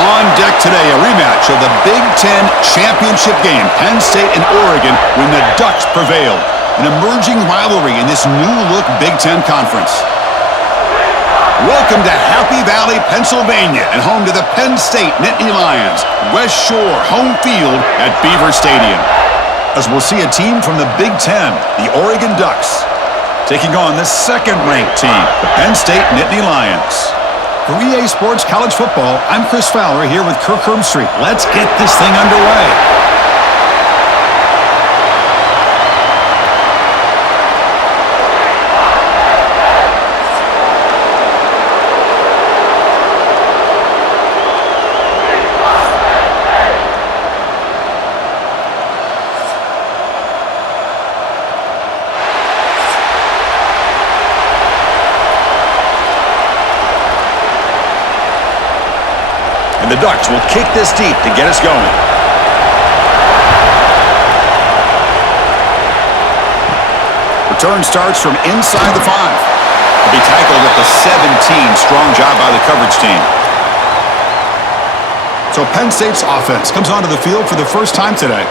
On deck today, a rematch of the Big Ten championship game. Penn State and Oregon when the Ducks prevailed. An emerging rivalry in this new-look Big Ten conference. Welcome to Happy Valley, Pennsylvania, and home to the Penn State Nittany Lions. West Shore home field at Beaver Stadium. As we'll see a team from the Big Ten, the Oregon Ducks, taking on the second-ranked team, the Penn State Nittany Lions. For EA Sports College Football, I'm Chris Fowler here with Kirk Herbstreit. Let's get this thing underway. The Ducks will kick this deep to get us going. Return starts from inside the 5. To be tackled at the 17. Strong job by the coverage team. So Penn State's offense comes onto the field for the first time today.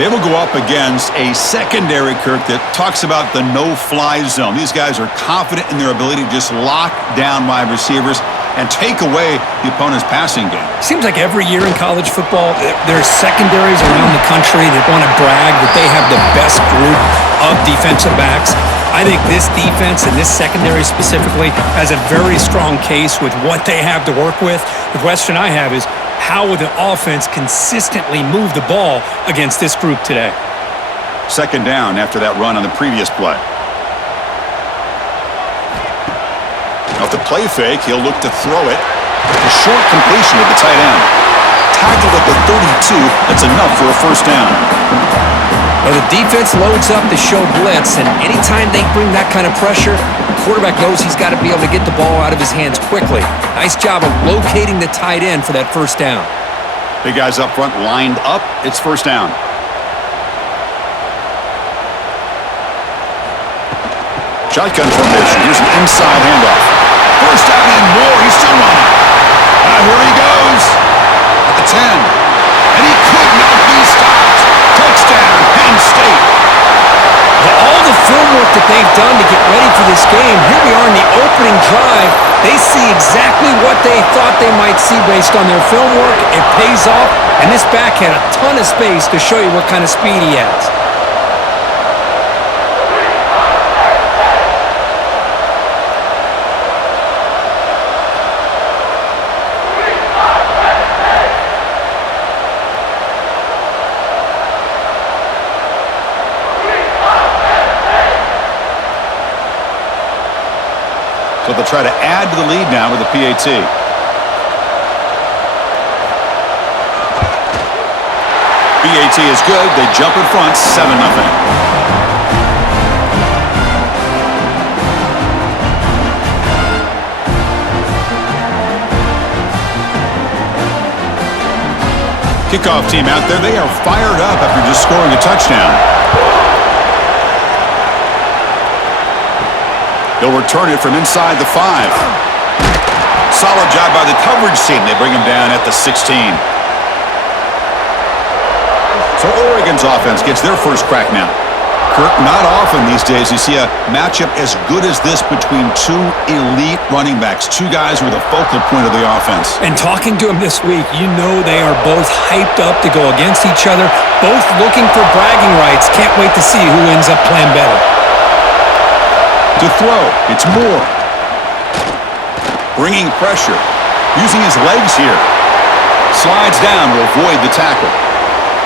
They will go up against a secondary, Kirk, that talks about the no-fly zone. These guys are confident in their ability to just lock down wide receivers and take away the opponent's passing game. Seems like every year in college football, there's secondaries around the country that want to brag that they have the best group of defensive backs. I think this defense and this secondary specifically has a very strong case with what they have to work with. The question I have is, how will the offense consistently move the ball against this group today? Second down after that run on the previous play. Off the play fake, he'll look to throw it. A short completion to the tight end. Tackled at the 32. That's enough for a first down. Well, the defense loads up to show blitz, and anytime they bring that kind of pressure, the quarterback knows he's got to be able to get the ball out of his hands quickly. Nice job of locating the tight end for that first down. Big guys up front lined up. It's first down. Shotgun formation. Here's an inside handoff. First down and more. He's still running. Here he goes. At the 10. And he could not be stopped. Touchdown, Penn State. All the film work that they've done to get ready for this game, here we are in the opening drive. They see exactly what they thought they might see based on their film work. It pays off, and this back had a ton of space to show you what kind of speed he has. So they'll try to add to the lead now with the PAT. PAT is good. They jump in front, 7-0. Kickoff team out there. They are fired up after just scoring a touchdown. They'll return it from inside the 5. Solid job by the coverage team. They bring him down at the 16. So Oregon's offense gets their first crack now. Kirk, not often these days you see a matchup as good as this between two elite running backs. Two guys who are the focal point of the offense. And talking to them this week, you know they are both hyped up to go against each other, both looking for bragging rights. Can't wait to see who ends up playing better. To throw, it's Moore. Bringing pressure, using his legs here. Slides down to avoid the tackle.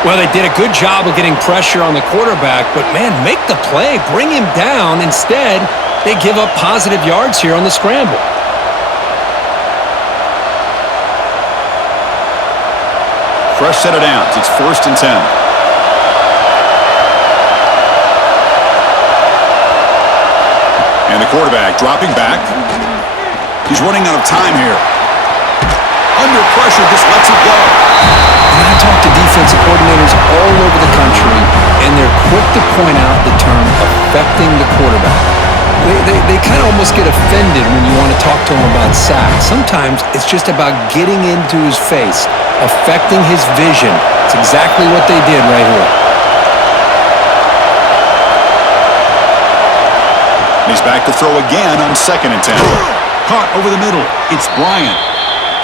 Well, they did a good job of getting pressure on the quarterback, but man, make the play, bring him down. Instead, they give up positive yards here on the scramble. Fresh set of downs, it's 1st and 10. And the quarterback dropping back. He's running out of time here. Under pressure, just lets it go. I talk to defensive coordinators all over the country, and they're quick to point out the term affecting the quarterback. They kind of almost get offended when you want to talk to them about sacks. Sometimes it's just about getting into his face, affecting his vision. It's exactly what they did right here. He's back to throw again on 2nd and 10. Caught over the middle. It's Bryant.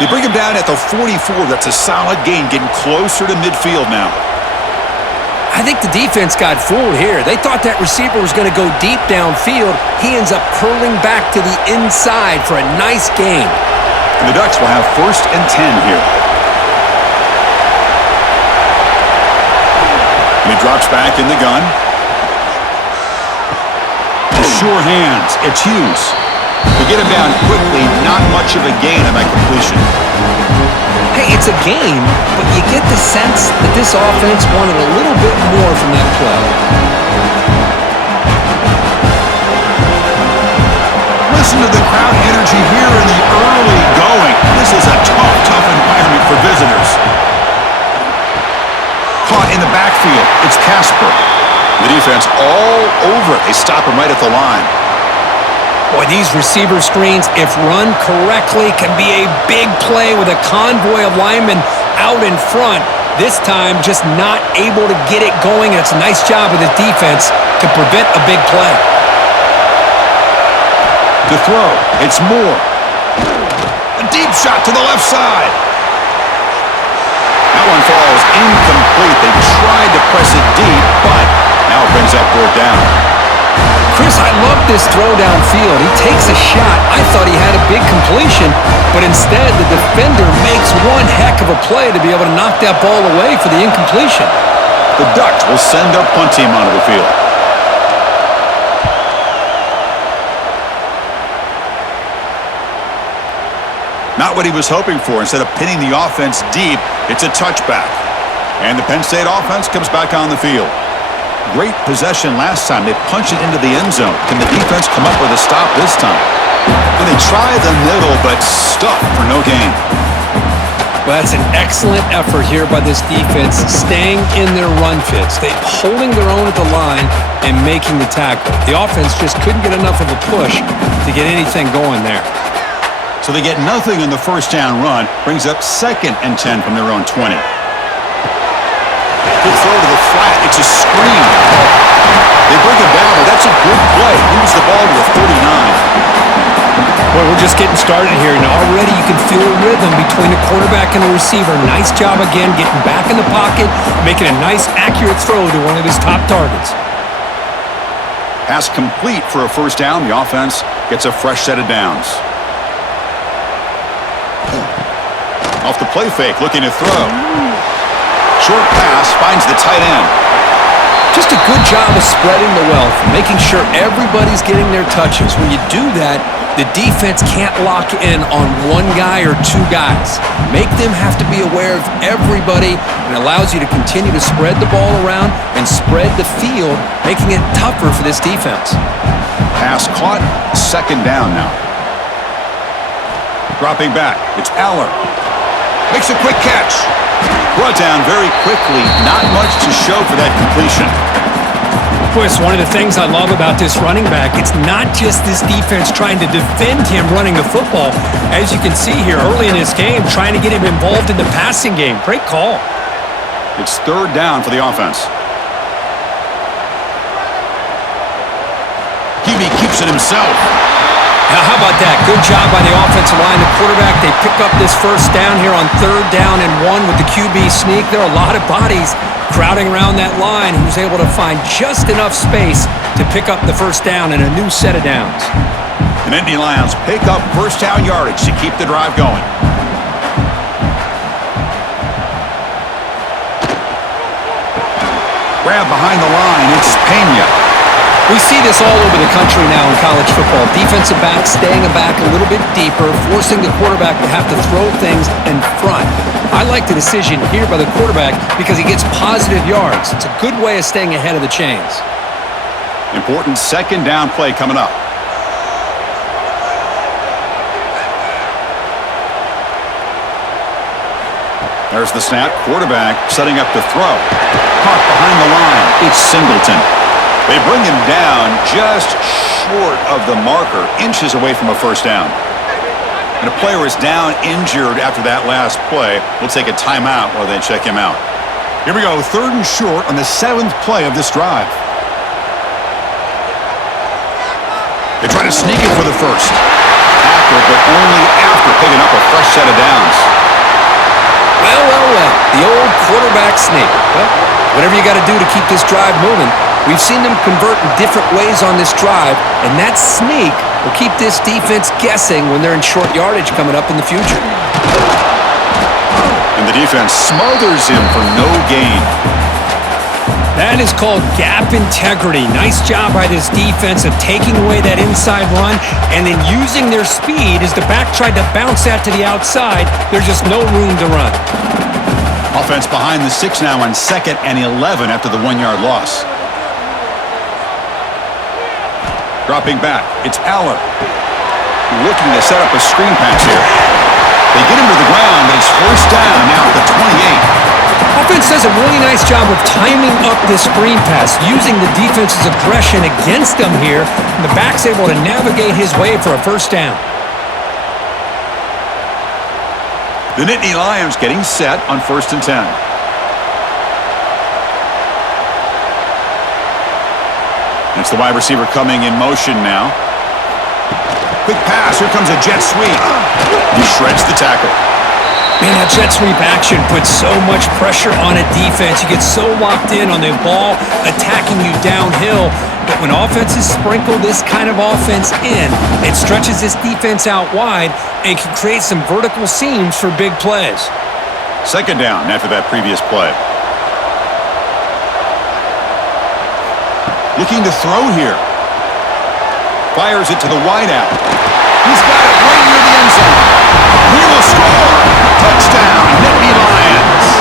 They bring him down at the 44. That's a solid gain, getting closer to midfield now. I think the defense got fooled here. They thought that receiver was going to go deep downfield. He ends up curling back to the inside for a nice gain. And the Ducks will have 1st and 10 here. And he drops back in the gun. Sure hands. It's Hughes. To get him down quickly, not much of a gain on that completion. Hey, it's a game, but you get the sense that this offense wanted a little bit more from that play. Listen to the crowd energy here in the early going. This is a tough environment for visitors. Caught in the backfield. It's Casper. The defense all over it. They stop him right at the line. Boy, these receiver screens, if run correctly, can be a big play with a convoy of linemen out in front. This time, just not able to get it going. And it's a nice job of the defense to prevent a big play. To throw, it's Moore. A deep shot to the left side. That one falls incomplete. They tried to press it deep, but now it brings up 4th down. Chris, I love this throw downfield. He takes a shot. I thought he had a big completion, but instead the defender makes one heck of a play to be able to knock that ball away for the incompletion. The Ducks will send their punt team onto the field. Not what he was hoping for. Instead of pinning the offense deep, it's a touchback. And the Penn State offense comes back on the field. Great possession last time. They punch it into the end zone. Can the defense come up with a stop this time? And they try the middle, but stuff for no gain. Well, that's an excellent effort here by this defense, staying in their run fits. They're holding their own at the line and making the tackle. The offense just couldn't get enough of a push to get anything going there. So they get nothing in the 1st down run. Brings up 2nd and 10 from their own 20. Good throw to the flat. It's a screen. They bring him down, but that's a good play. Moves the ball to the 39. Well, we're just getting started here, and already you can feel a rhythm between the quarterback and the receiver. Nice job again getting back in the pocket, making a nice, accurate throw to one of his top targets. Pass complete for a 1st down. The offense gets a fresh set of downs. Off the play fake, looking to throw. Short pass finds the tight end. Just a good job of spreading the wealth, making sure everybody's getting their touches. When you do that, the defense can't lock in on one guy or two guys. Make them have to be aware of everybody, and allows you to continue to spread the ball around and spread the field, making it tougher for this defense. Pass caught, 2nd down now. Dropping back, it's Aller. Makes a quick catch. Brought down very quickly. Not much to show for that completion. Chris, one of the things I love about this running back, it's not just this defense trying to defend him running the football. As you can see here early in this game, trying to get him involved in the passing game. Great call. It's 3rd down for the offense. Hebe keeps it himself. Now, how about that? Good job by the offensive line. The quarterback, they pick up this 1st down here on 3rd down and 1 with the QB sneak. There are a lot of bodies crowding around that line. He was able to find just enough space to pick up the 1st down and a new set of downs. And Nittany Lions pick up 1st down yardage to keep the drive going. Grab behind the line. It's Pena. We see this all over the country now in college football. Defensive backs staying back a little bit deeper, forcing the quarterback to have to throw things in front. I like the decision here by the quarterback because he gets positive yards. It's a good way of staying ahead of the chains. Important 2nd down play coming up. There's the snap. Quarterback setting up to throw. Caught behind the line. It's Singleton. They bring him down just short of the marker, inches away from a first down. And a player is down injured after that last play. We'll take a timeout while they check him out. Here we go, 3rd and short on the 7th play of this drive. They try to sneak it for the first. After, but only after picking up a fresh set of downs. Well. The old quarterback sneak. Well, whatever you got to do to keep this drive moving. We've seen them convert in different ways on this drive, and that sneak will keep this defense guessing when they're in short yardage coming up in the future. And the defense smothers him for no gain. That is called gap integrity. Nice job by this defense of taking away that inside run and then using their speed as the back tried to bounce that to the outside. There's just no room to run. Offense behind the 6 now on 2nd and 11 after the 1-yard loss. Dropping back, it's Aller. Looking to set up a screen pass here. They get him to the ground, but it's first down now at the 28. Offense does a really nice job of timing up this screen pass, using the defense's aggression against them here, and the back's able to navigate his way for a first down. The Nittany Lions getting set on 1st and 10. It's the wide receiver coming in motion now. Quick pass. Here comes a jet sweep. He shreds the tackle. Man, that jet sweep action puts so much pressure on a defense. You get so locked in on the ball attacking you downhill. But when offenses sprinkle this kind of offense in, it stretches this defense out wide and can create some vertical seams for big plays. 2nd down after that previous play. Looking to throw here. Fires it to the wideout. He's got it right near the end zone. He will score. Touchdown, Nittany Lions.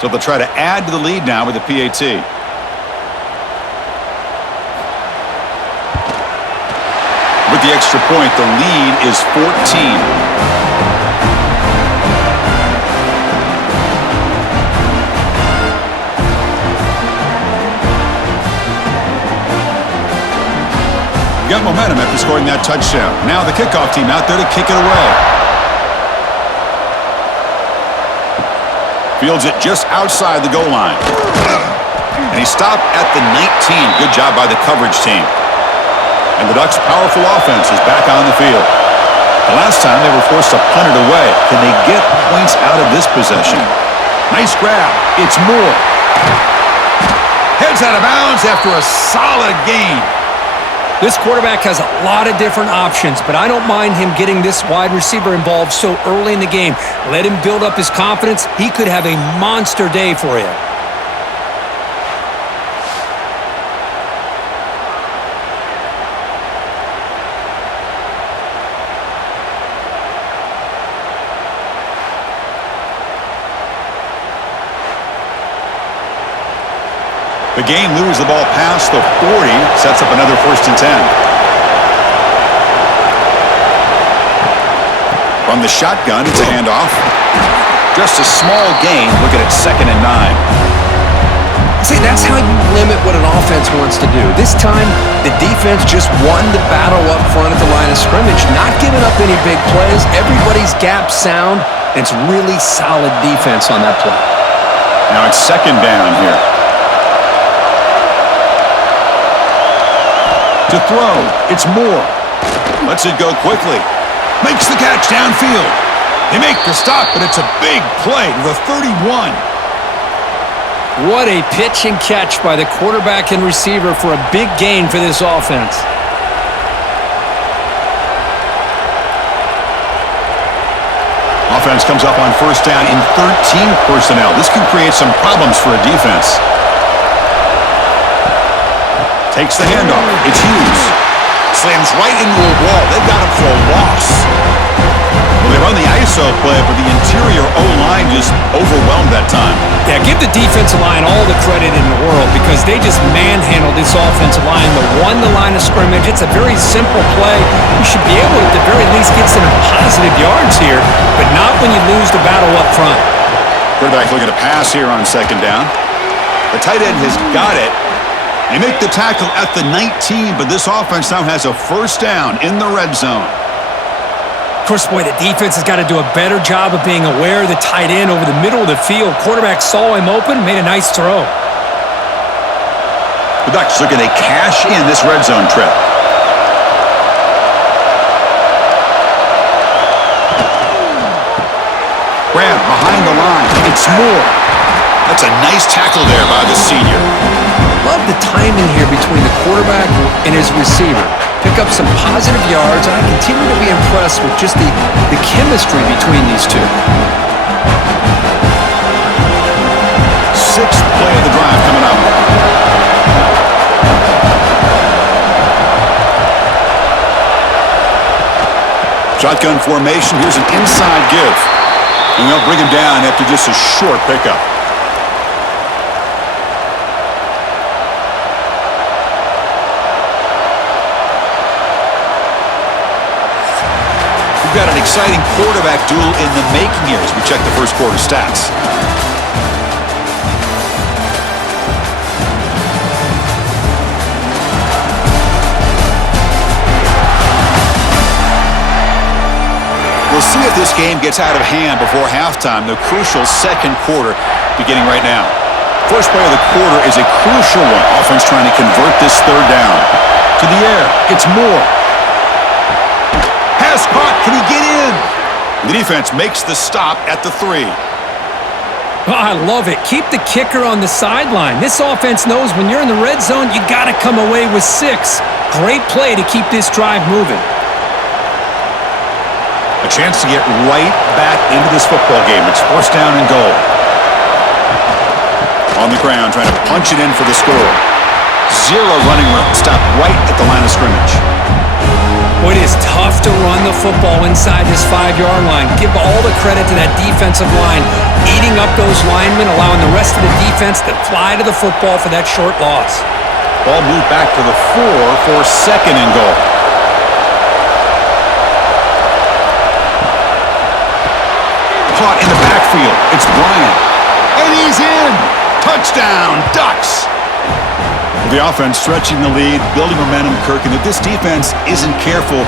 So they'll try to add to the lead now with the PAT. With the extra point, the lead is 14. Got momentum after scoring that touchdown. Now the kickoff team out there to kick it away. Fields it just outside the goal line. And he stopped at the 19. Good job by the coverage team. And the Ducks' powerful offense is back on the field. The last time they were forced to punt it away. Can they get points out of this possession? Nice grab. It's Moore. Heads out of bounds after a solid gain. This quarterback has a lot of different options, but I don't mind him getting this wide receiver involved so early in the game. Let him build up his confidence. He could have a monster day for you. The game moves the ball past the 40, sets up another 1st and 10. From the shotgun, it's a handoff. Just a small gain. Look at it, 2nd and 9. See, that's how you limit what an offense wants to do. This time, the defense just won the battle up front at the line of scrimmage, not giving up any big plays. Everybody's gap sound. It's really solid defense on that play. Now it's 2nd down here. To throw, it's Moore. Lets it go quickly. Makes the catch downfield. They make the stop, but it's a big play to the 31. What a pitch and catch by the quarterback and receiver for a big gain for this offense. offense comes up on first down in 13 personnel. This can create some problems for a defense. Takes the handoff. It's Hughes. Slams right into a wall. They got him for a loss. Well, they run the ISO play, but the interior O-line just overwhelmed that time. Yeah, give the defensive line all the credit in the world because they just manhandled this offensive line. They won the line of scrimmage. It's a very simple play. You should be able to, at the very least, get some positive yards here, but not when you lose the battle up front. Quarterback looking to pass here on second down. The tight end has got it. They make the tackle at the 19, but this offense now has a first down in the red zone. Of course, boy, the defense has got to do a better job of being aware of the tight end over the middle of the field. Quarterback saw him open, made a nice throw. The Ducks looking to cash in this red zone trip. Grab behind the line. It's Moore. That's a nice tackle there by the senior. Love the timing here between the quarterback and his receiver. Pick up some positive yards, and I continue to be impressed with just the chemistry between these two. Sixth play of the drive coming up. Shotgun formation. Here's an inside give. And they'll bring him down after just a short pickup. Got an exciting quarterback duel in the making here as we check the first quarter stats. We'll see if this game gets out of hand before halftime, the crucial second quarter beginning right now. First play of the quarter is a crucial one. Offense trying to convert this third down. To the air, it's Moore. Pass caught. Can he get in? The defense makes the stop at the 3. Oh, I love it. Keep the kicker on the sideline. This offense knows when you're in the red zone, you got to come away with 6. Great play to keep this drive moving. A chance to get right back into this football game. It's first down and goal. On the ground, trying to punch it in for the score. 0 running room. Stop right at the line of scrimmage. Boy, it is tough to run the football inside this 5-yard line. Give all the credit to that defensive line, eating up those linemen, allowing the rest of the defense to fly to the football for that short loss. Ball moved back to the 4 for second and goal. Caught in the backfield. It's Bryant. And he's in. Touchdown, Ducks. The offense stretching the lead, building momentum, Kirk, and if this defense isn't careful,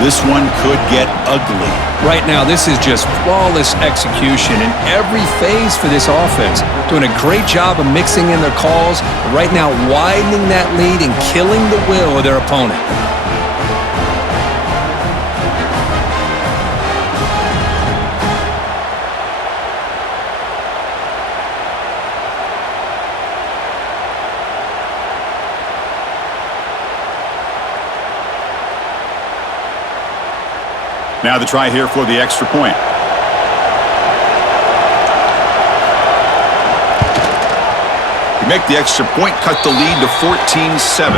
this one could get ugly. Right now, this is just flawless execution in every phase for this offense. Doing a great job of mixing in their calls, right now widening that lead and killing the will of their opponent. Now the try here for the extra point. You make the extra point, cut the lead to 14-7.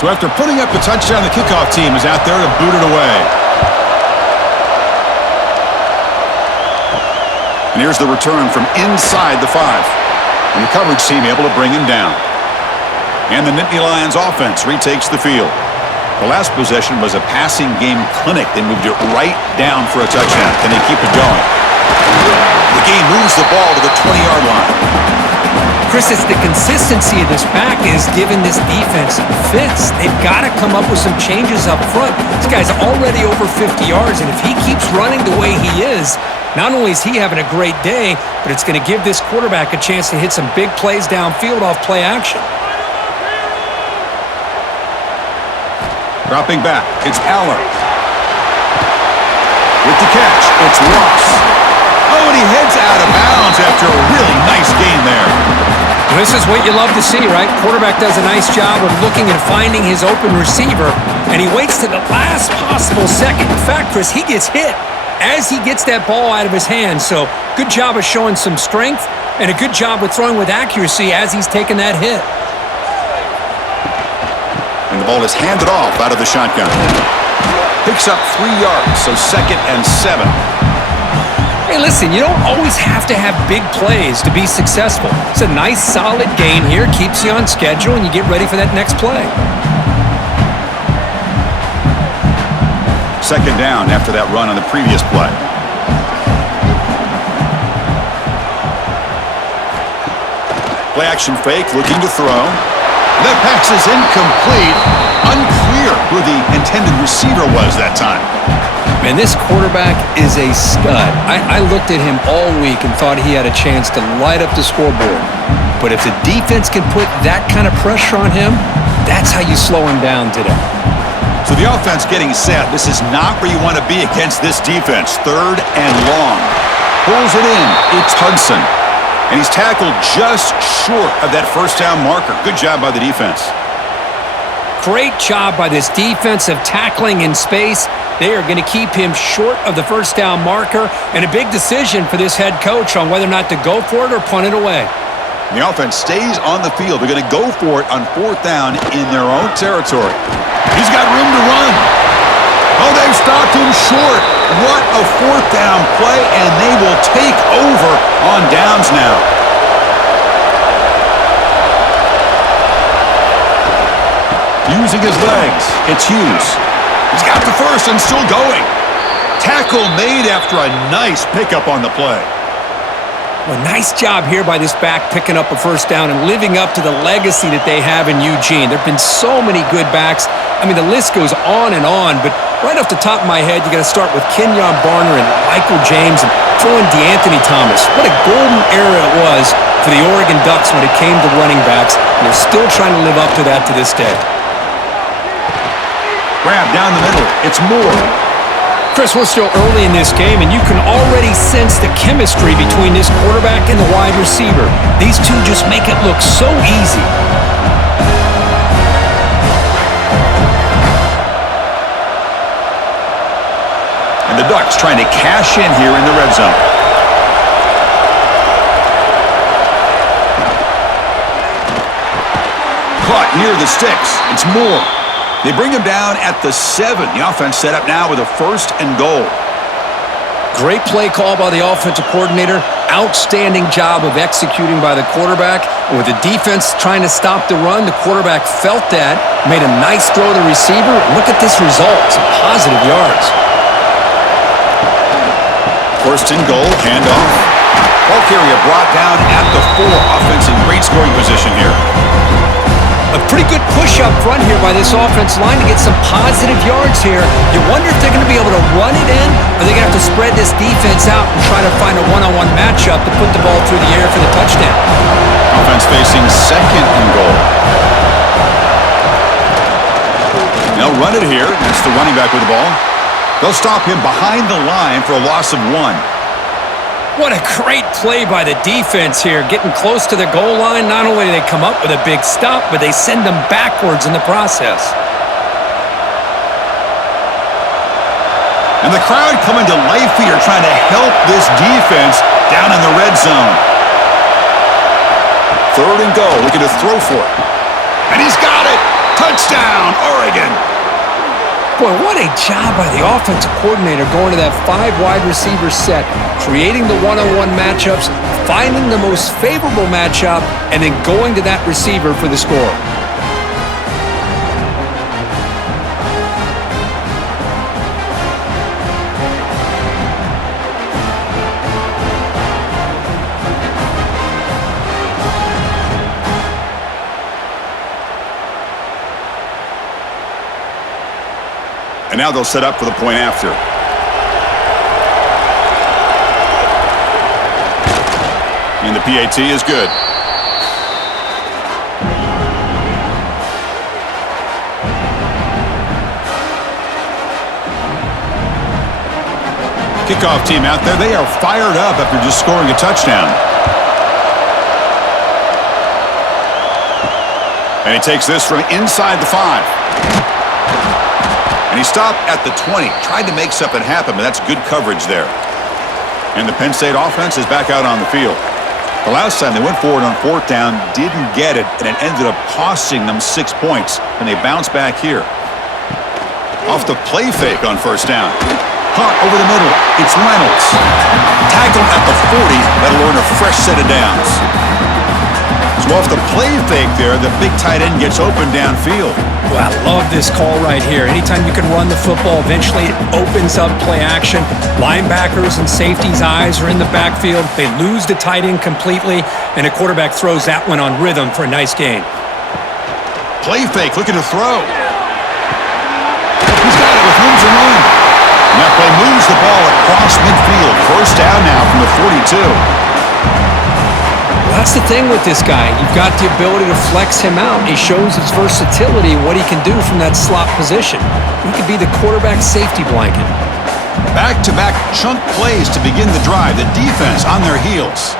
So after putting up the touchdown, the kickoff team is out there to boot it away. And here's the return from inside the 5. And the coverage team able to bring him down. And the Nittany Lions offense retakes the field. The last possession was a passing game clinic. They moved it right down for a touchdown. Can they keep it going? The game moves the ball to the 20-yard line. Chris, it's the consistency of this back is giving this defense fits. They've got to come up with some changes up front. This guy's already over 50 yards, and if he keeps running the way he is, not only is he having a great day, but it's going to give this quarterback a chance to hit some big plays downfield off play action. Dropping back, it's Aller. With the catch, it's Ross. Oh, and he heads out of bounds after a really nice gain there. This is what you love to see, right? Quarterback does a nice job of looking and finding his open receiver, and he waits to the last possible second. In fact, Chris, he gets hit as he gets that ball out of his hands. So good job of showing some strength and a good job of throwing with accuracy as he's taking that hit. And the ball is handed off out of the shotgun. Picks up 3 yards, so 2nd and 7. Hey, listen, you don't always have to have big plays to be successful. It's a nice, solid gain here, keeps you on schedule, and you get ready for that next play. 2nd down after that run on the previous play. Play action fake, looking to throw. That pass is incomplete. Unclear who the intended receiver was that time. Man, this quarterback is a stud. I looked at him all week and thought he had a chance to light up the scoreboard. But if the defense can put that kind of pressure on him, that's how you slow him down today. So the offense getting set. This is not where you want to be against this defense. 3rd and long. Pulls it in. It's Hudson. And he's tackled just short of that first down marker. Good job by the defense. Great job by this defensive tackling in space. They are going to keep him short of the first down marker, and a big decision for this head coach on whether or not to go for it or punt it away. The offense stays on the field. They're going to go for it on 4th down in their own territory. He's got room to run. Oh, they've stopped him short. What a 4th down play, and they will take over on downs now. Using his legs, it's Hughes. He's got the first and still going. Tackle made after a nice pickup on the play. Well, nice job here by this back picking up a first down and living up to the legacy that they have in Eugene. There have been so many good backs. I mean, the list goes on, but right off the top of my head, you got to start with Kenyon Barner and Michael James and throw in DeAnthony Thomas. What a golden era it was for the Oregon Ducks when it came to running backs, and they're still trying to live up to that to this day. Grab down the middle. It's Moore. Chris, we're still early in this game, and you can already sense the chemistry between this quarterback and the wide receiver. These two just make it look so easy. And the Ducks trying to cash in here in the red zone. Caught near the sticks. It's Moore. They bring him down at the 7. The offense set up now with a 1st and goal. Great play call by the offensive coordinator. Outstanding job of executing by the quarterback. And with the defense trying to stop the run, the quarterback felt that, made a nice throw to the receiver. Look at this result. Some positive yards. 1st and goal, handoff. Ball carrier brought down at the 4. Offense in great scoring position here. A pretty good push up front here by this offense line to get some positive yards here. You wonder if they're going to be able to run it in, or they're going to have to spread this defense out and try to find a one-on-one matchup to put the ball through the air for the touchdown. Offense facing 2nd and goal. They'll run it here. That's the running back with the ball. They'll stop him behind the line for a loss of 1. What a great play by the defense here. Getting close to the goal line, not only do they come up with a big stop, but they send them backwards in the process. And the crowd coming to life here, trying to help this defense down in the red zone. 3rd and goal, looking to throw for it. And he's got it! Touchdown, Oregon! Boy, what a job by the offensive coordinator going to that 5 wide receiver set, creating the one-on-one matchups, finding the most favorable matchup, and then going to that receiver for the score. And now they'll set up for the point after. And the PAT is good. Kickoff team out there, they are fired up after just scoring a touchdown. And he takes this from inside the 5. And he stopped at the 20. Tried to make something happen, but that's good coverage there. And the Penn State offense is back out on the field. The last time they went forward on 4th down, didn't get it, and it ended up costing them 6 points. And they bounce back here. Off the play fake on 1st down. Caught over the middle. It's Reynolds. Tackled at the 40. That'll earn a fresh set of downs. So off the play fake there, the big tight end gets open downfield. Well, I love this call right here. Anytime you can run the football, eventually it opens up play action. Linebackers and safeties' eyes are in the backfield. They lose the tight end completely, and a quarterback throws that one on rhythm for a nice gain. Play fake, looking to throw. He's got it with room to run. And that play moves the ball across midfield. 1st down now from the 42. That's the thing with this guy. You've got the ability to flex him out. He shows his versatility, what he can do from that slot position. He could be the quarterback safety blanket. Back-to-back chunk plays to begin the drive. The defense on their heels.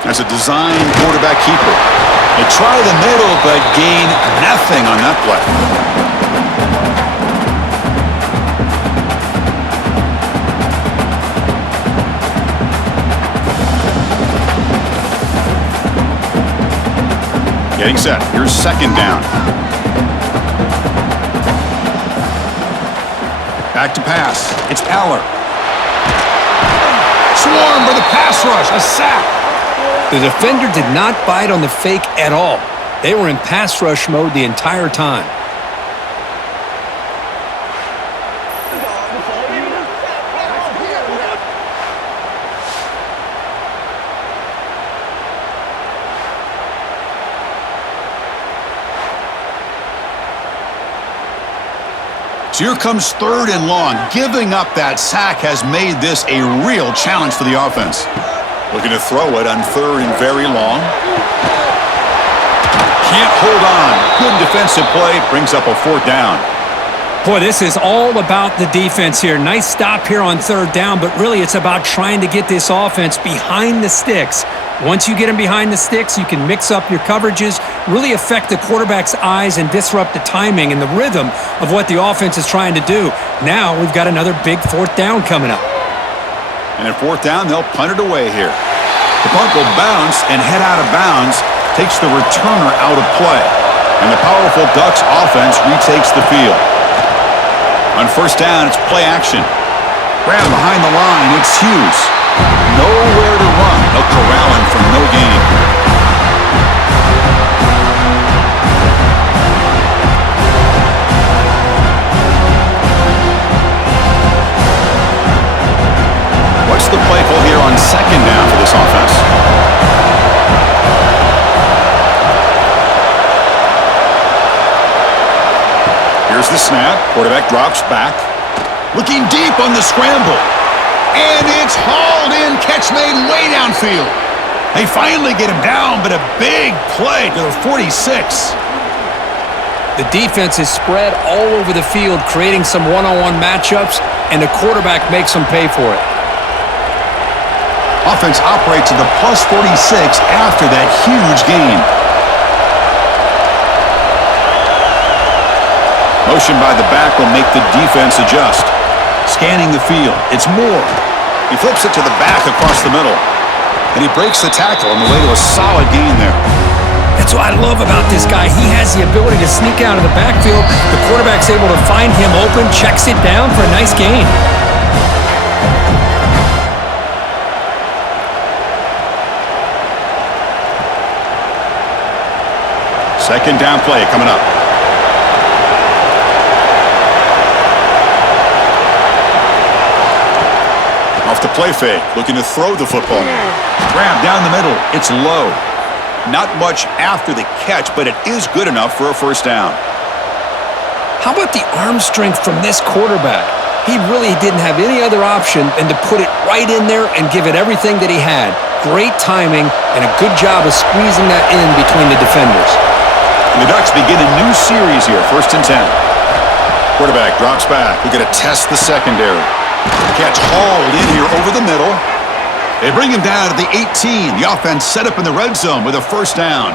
That's a design quarterback keeper. They try the middle, but gain nothing on that play. Getting set. Here's 2nd down. Back to pass. It's Aller. Swarmed by the pass rush. A sack. The defender did not bite on the fake at all. They were in pass rush mode the entire time. Here comes 3rd and long. Giving up that sack has made this a real challenge for the offense. Looking to throw it on 3rd and very long. Can't hold on. Good defensive play. Brings up a 4th down. Boy, this is all about the defense here. Nice stop here on 3rd down, but really it's about trying to get this offense behind the sticks. Once you get them behind the sticks, you can mix up your coverages, really affect the quarterback's eyes and disrupt the timing and the rhythm of what the offense is trying to do. Now we've got another big 4th down coming up. And at 4th down, they'll punt it away here. The punt will bounce and head out of bounds, takes the returner out of play. And the powerful Ducks offense retakes the field. On 1st down, it's play action. Grab behind the line, it's Hughes. Nowhere to run. They'll corral him for no gain. What's the play call here on 2nd down for this offense? Here's the snap. Quarterback drops back. Looking deep on the scramble. And it's hauled in. Catch made way downfield. They finally get him down, but a big play to the 46. The defense is spread all over the field, creating some one-on-one matchups, and the quarterback makes them pay for it. Offense operates to the plus 46 after that huge gain. Motion by the back will make the defense adjust. Scanning the field. It's Moore. He flips it to the back across the middle. And he breaks the tackle on the way to a solid gain there. That's what I love about this guy. He has the ability to sneak out of the backfield. The quarterback's able to find him open, checks it down for a nice gain. Second down play coming up. Off the play fake, looking to throw the football. Grab down the middle. It's low. Not much after the catch, but it is good enough for a first down. How about the arm strength from this quarterback? He really didn't have any other option than to put it right in there and give it everything that he had. Great timing and a good job of squeezing that in between the defenders. And the Ducks begin a new series here, 1st and 10. Quarterback drops back. We're going to test the secondary. Catch hauled in here over the middle. They bring him down to the 18. The offense set up in the red zone with a first down.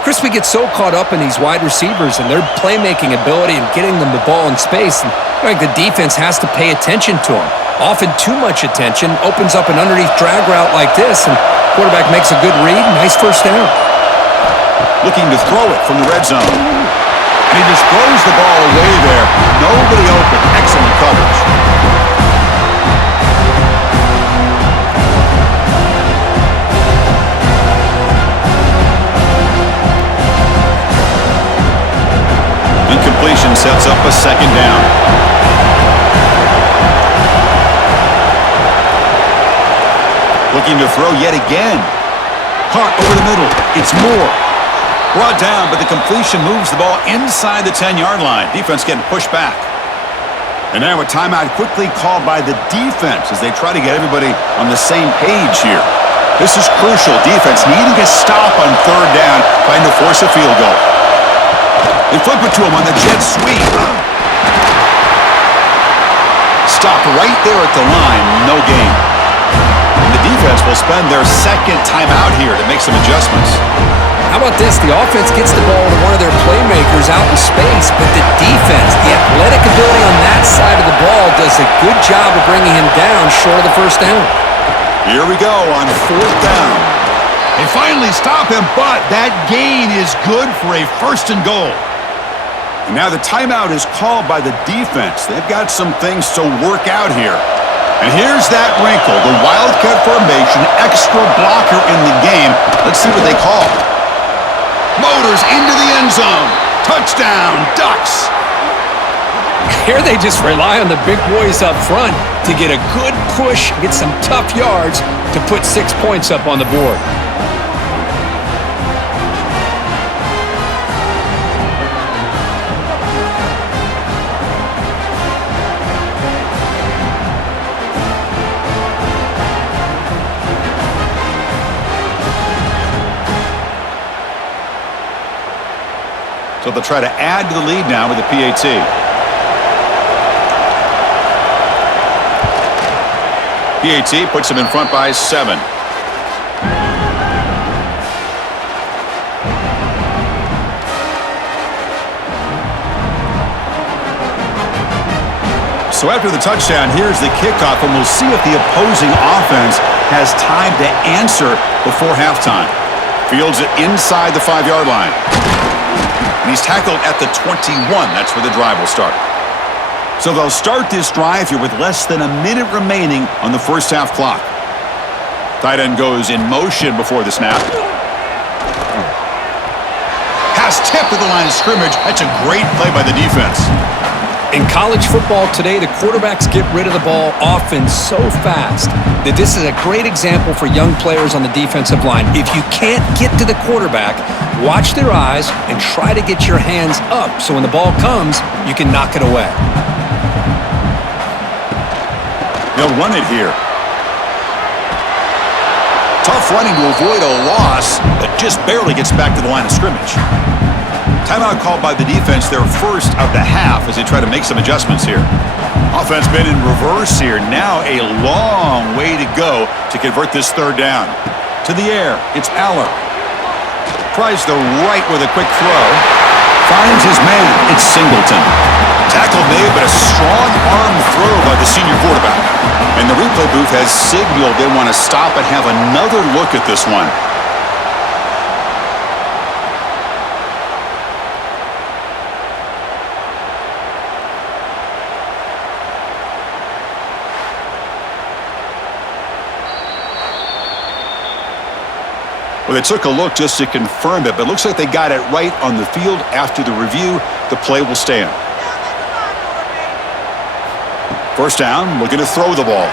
Chris, we get so caught up in these wide receivers and their playmaking ability and getting them the ball in space. And like the defense has to pay attention to them. Often too much attention opens up an underneath drag route like this, and quarterback makes a good read. Nice first down. Looking to throw it from the red zone. And he just throws the ball away there. Nobody open. Excellent coverage. Incompletion sets up a second down. Looking to throw yet again. Caught over the middle. It's Moore. Brought down, but the completion moves the ball inside the 10-yard line. Defense getting pushed back. And now a timeout quickly called by the defense as they try to get everybody on the same page here. This is crucial. Defense needing a stop on third down, trying to force a field goal. They flip it to him on the jet sweep. Stopped right there at the line. No gain. And the defense will spend their second timeout here to make some adjustments. How about this? The offense gets the ball to one of their playmakers out in space, but the defense, the athletic ability on that side of the ball does a good job of bringing him down short of the first down. Here we go on fourth down. They finally stop him, but that gain is good for a first and goal. And now the timeout is called by the defense. They've got some things to work out here. And here's that wrinkle, the Wildcat formation, extra blocker in the game. Let's see what they call. Motors into the end zone. Touchdown, Ducks. Here they just rely on the big boys up front to get a good push, get some tough yards to put 6 points up on the board. So they'll try to add to the lead now with the PAT. PAT puts them in front by 7. So after the touchdown, here's the kickoff, and we'll see if the opposing offense has time to answer before halftime. Fields it inside the 5-yard line. And he's tackled at the 21. That's where the drive will start. So they'll start this drive here with less than a minute remaining on the first half clock. Tight end goes in motion before the snap. Pass tipped to the line of scrimmage. That's a great play by the defense. In college football today, the quarterbacks get rid of the ball often so fast that this is a great example for young players on the defensive line. If you can't get to the quarterback, watch their eyes and try to get your hands up so when the ball comes, you can knock it away. They'll run it here. Tough running to avoid a loss that just barely gets back to the line of scrimmage. Timeout called by the defense, their first of the half as they try to make some adjustments here. Offense been in reverse here. Now a long way to go to convert this third down. To the air, it's Aller. Tries the right with a quick throw. Finds his man, it's Singleton. Tackle made, but a strong arm throw by the senior quarterback. And the replay booth has signaled they want to stop and have another look at this one. Well, they took a look just to confirm it, but it looks like they got it right on the field. After the review, the play will stand. First down, looking to throw the ball.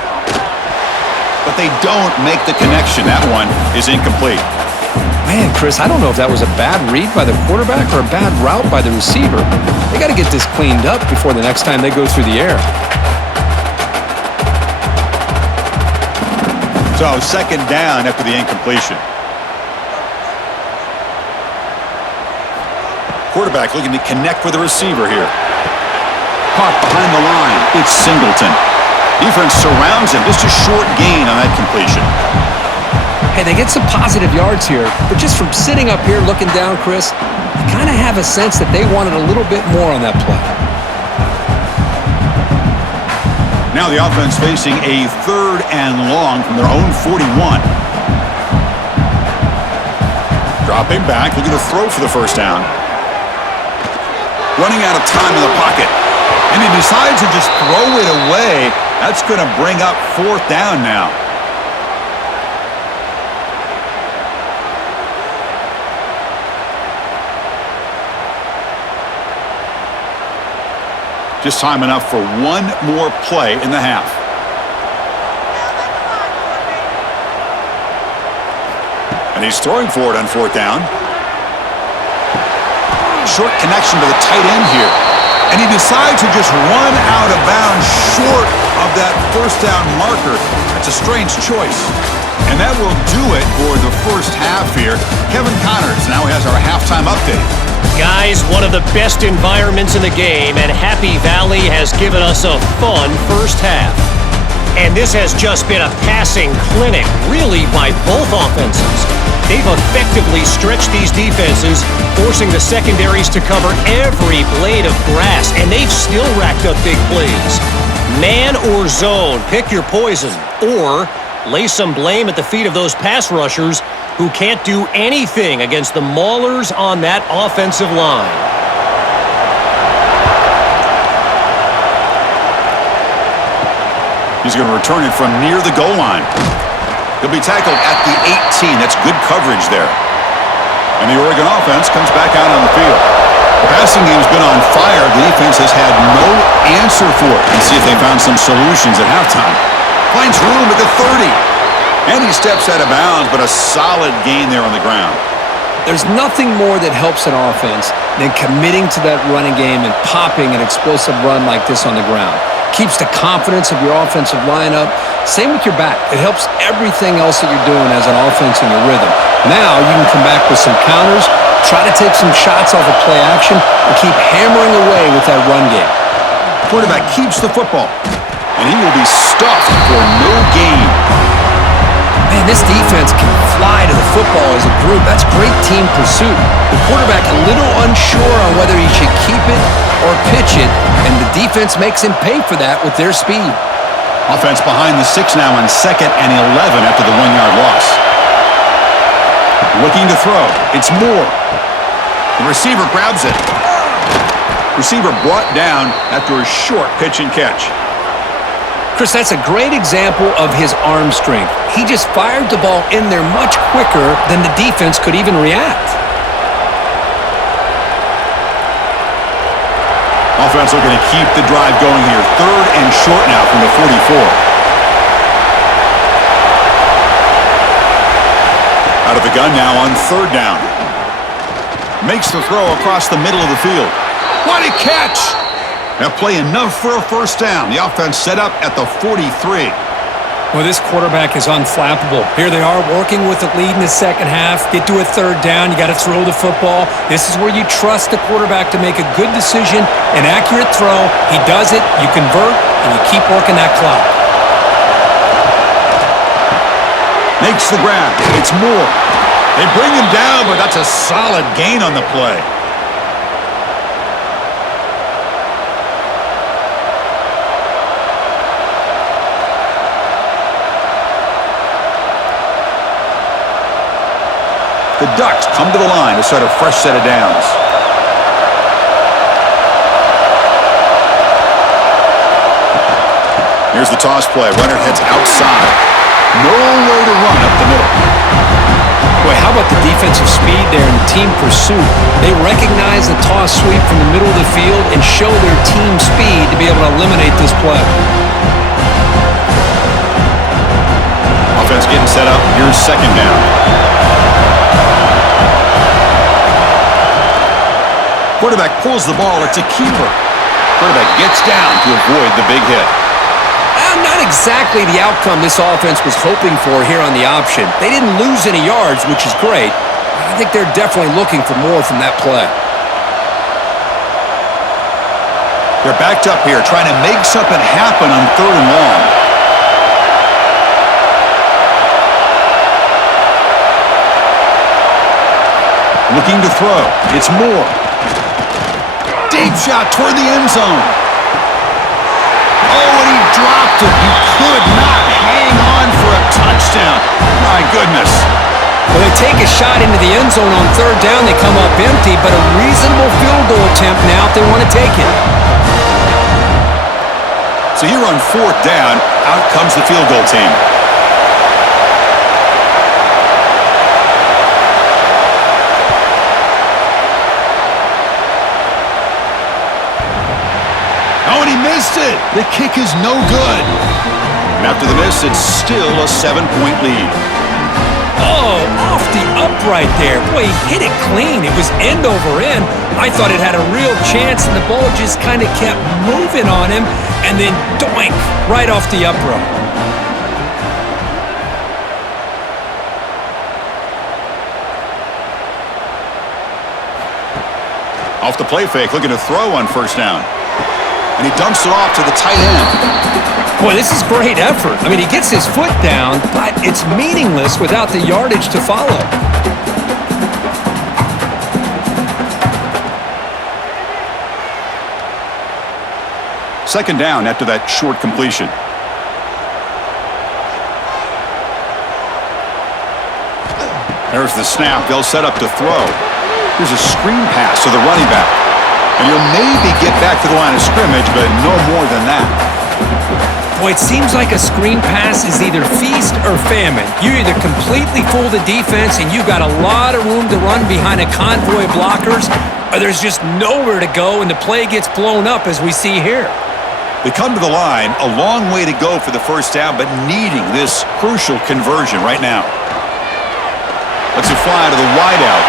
But they don't make the connection. That one is incomplete. Man, Chris, I don't know if that was a bad read by the quarterback or a bad route by the receiver. They got to get this cleaned up before the next time they go through the air. So second down after the incompletion. Quarterback looking to connect with the receiver here. Caught behind the line. It's Singleton. Defense surrounds him. Just a short gain on that completion. Hey, they get some positive yards here, but just from sitting up here looking down, Chris, you kind of have a sense that they wanted a little bit more on that play. Now the offense facing a 3rd and long from their own 41. Dropping back, looking to throw for the first down. Running out of time in the pocket. And he decides to just throw it away. That's going to bring up 4th down now. Just time enough for one more play in the half. And he's throwing for it on 4th down. Short connection to the tight end here. And he decides to just run out of bounds short of that 1st down marker. That's a strange choice. And that will do it for the first half here. Kevin Connors now has our halftime update. Guys, one of the best environments in the game, and Happy Valley has given us a fun first half. And this has just been a passing clinic, really, by both offenses. They've effectively stretched these defenses, forcing the secondaries to cover every blade of grass, and they've still racked up big plays. Man or zone, pick your poison, or lay some blame at the feet of those pass rushers who can't do anything against the maulers on that offensive line. He's going to return it from near the goal line. He'll be tackled at the 18. That's good coverage there. And the Oregon offense comes back out on the field. The passing game's been on fire. The defense has had no answer for it. Let's see if they found some solutions at halftime. Finds room at the 30. And he steps out of bounds, but a solid gain there on the ground. There's nothing more that helps an offense than committing to that running game and popping an explosive run like this on the ground. Keeps the confidence of your offensive lineup. Same with your back. It helps everything else that you're doing as an offense in your rhythm. Now you can come back with some counters, try to take some shots off of play action, and keep hammering away with that run game. Quarterback keeps the football, and he will be stuffed for no gain. Man, this defense can fly to the football as a group. That's great team pursuit. The quarterback a little unsure on whether he should keep it or pitch it, and the defense makes him pay for that with their speed. Offense behind the 6 now on 2nd and 11 after the 1-yard loss. Looking to throw. It's Moore. The receiver grabs it. Receiver brought down after a short pitch and catch. Chris, that's a great example of his arm strength. He just fired the ball in there much quicker than the defense could even react. Offense looking to keep the drive going here. 3rd and short now from the 44. Out of the gun now on 3rd down. Makes the throw across the middle of the field. What a catch! That play enough for a first down. The offense set up at the 43. Well, this quarterback is unflappable. Here they are working with the lead in the second half. Get to a 3rd down. You got to throw the football. This is where you trust the quarterback to make a good decision, an accurate throw. He does it, you convert, and you keep working that clock. Makes the grab. It's Moore. They bring him down, but that's a solid gain on the play. The Ducks come to the line to start a fresh set of downs. Here's the toss play. Runner heads outside. Nowhere to run up the middle. Boy, how about the defensive speed there and the team pursuit? They recognize the toss sweep from the middle of the field and show their team speed to be able to eliminate this play. Offense getting set up. Here's 2nd down. Quarterback pulls the ball. It's a keeper. Quarterback gets down to avoid the big hit. Not exactly the outcome this offense was hoping for here on the option. They didn't lose any yards, which is great. I think they're definitely looking for more from that play. They're backed up here, trying to make something happen on 3rd and long. Looking to throw. It's Moore. Deep shot toward the end zone. Oh, and he dropped it. You could not hang on for a touchdown. My goodness. Well, they take a shot into the end zone on third down. They come up empty, but a reasonable field goal attempt now if they want to take it. So here on fourth down, out comes the field goal team. Oh, and he missed it. The kick is no good. And after the miss, it's still a 7-point lead. Oh, off the upright there. Boy, he hit it clean. It was end over end. I thought it had a real chance, and the ball just kind of kept moving on him, and then doink, right off the upright. Off the play fake, looking to throw on first down. And he dumps it off to the tight end. Boy, this is great effort. I mean, he gets his foot down, but it's meaningless without the yardage to follow. Second down after that short completion. There's the snap. They'll set up to throw. Here's a screen pass to the running back. And he'll maybe get back to the line of scrimmage, but no more than that. Boy, it seems like a screen pass is either feast or famine. You either completely fool the defense and you got a lot of room to run behind a convoy of blockers, or there's just nowhere to go and the play gets blown up as we see here. They come to the line, a long way to go for the first down, but needing this crucial conversion right now. Lets it fly to the wideout.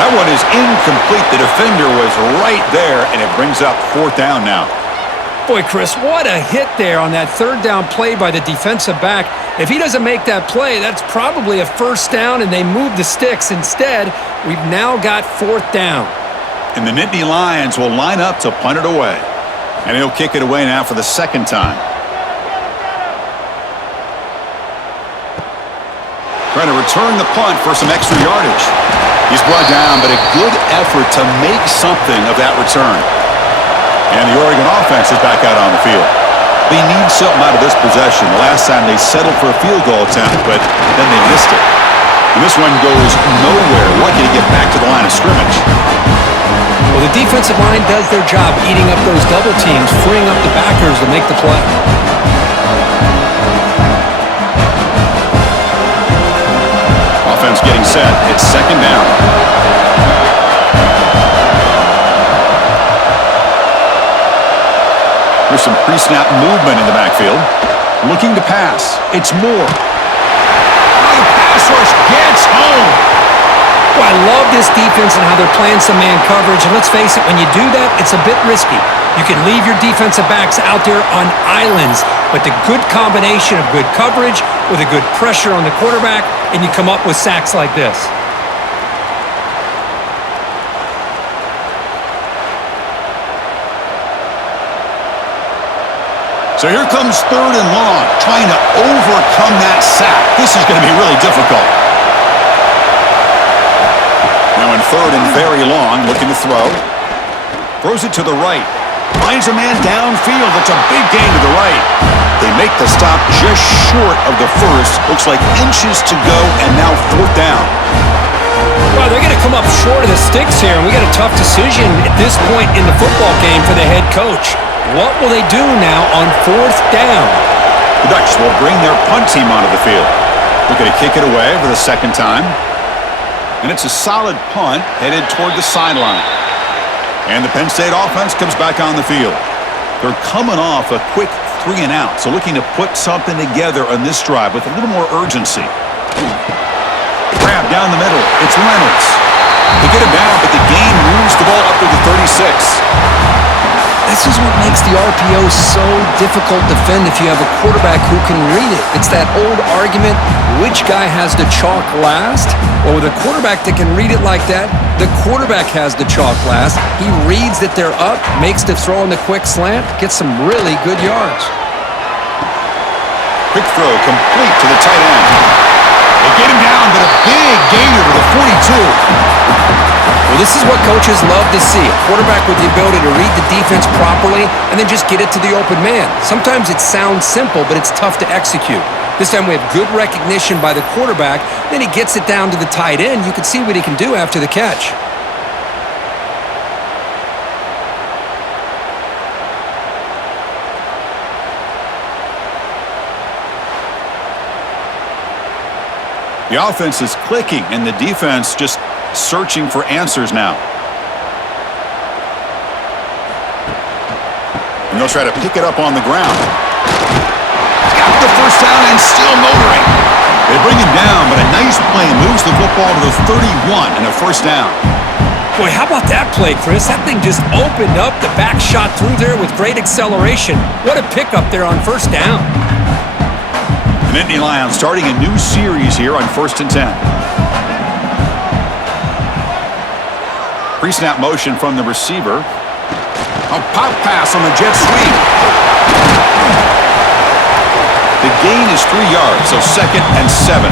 That one is incomplete. The defender was right there, and it brings up fourth down now. Boy, Chris, what a hit there on that third down play by the defensive back. If he doesn't make that play, that's probably a first down, and they move the sticks. Instead, we've now got fourth down. And the Nittany Lions will line up to punt it away. And he'll kick it away now for the second time. Trying to return the punt for some extra yardage. He's brought down, but a good effort to make something of that return. And the Oregon offense is back out on the field. They need something out of this possession. The last time they settled for a field goal attempt, but then they missed it. And this one goes nowhere. Lucky to get back to the line of scrimmage. Well, the defensive line does their job eating up those double teams, freeing up the backers to make the play. Offense getting set. It's second down. There's some pre-snap movement in the backfield. Looking to pass. It's Moore. The pass rush gets home. Well, I love this defense and how they're playing some man coverage. And let's face it, when you do that, it's a bit risky. You can leave your defensive backs out there on islands, but the good combination of good coverage with a good pressure on the quarterback, and you come up with sacks like this. So here comes third and long, trying to overcome that sack. This is going to be really difficult. Now in third and very long, looking to throw. Throws it to the right. Finds a man downfield. That's a big gain to the right. They make the stop just short of the first. Looks like inches to go, and now fourth down. Well, they're going to come up short of the sticks here, and we got a tough decision at this point in the football game for the head coach. What will they do now on fourth down? The Ducks will bring their punt team onto the field. Looking to kick it away for the second time. And it's a solid punt headed toward the sideline. And the Penn State offense comes back on the field. They're coming off a quick 3 and out, so looking to put something together on this drive with a little more urgency. Grab down the middle. It's Reynolds. They get him down, but the gain moves the ball up to the 36. This is what makes the RPO so difficult to defend if you have a quarterback who can read it. It's that old argument, which guy has the chalk last? Well, with a quarterback that can read it like that, the quarterback has the chalk last. He reads that they're up, makes the throw on the quick slant, gets some really good yards. Quick throw complete to the tight end. They get him down, but a big gainer to the 42. two. Well, this is what coaches love to see. A quarterback with the ability to read the defense properly and then just get it to the open man. Sometimes it sounds simple, but it's tough to execute. This time we have good recognition by the quarterback. Then he gets it down to the tight end. You can see what he can do after the catch. The offense is clicking, and the defense just searching for answers now. And they'll try to pick it up on the ground. Got the first down and still motoring. They bring him down, but a nice play moves the football to the 31 and a first down. Boy, how about that play, Chris? That thing just opened up. The back shot through there with great acceleration. What a pickup there on first down. The Nittany Lions starting a new series here on 1st and 10. Pre-snap motion from the receiver. A pop pass on the jet sweep. The gain is 3 yards, so 2nd and 7.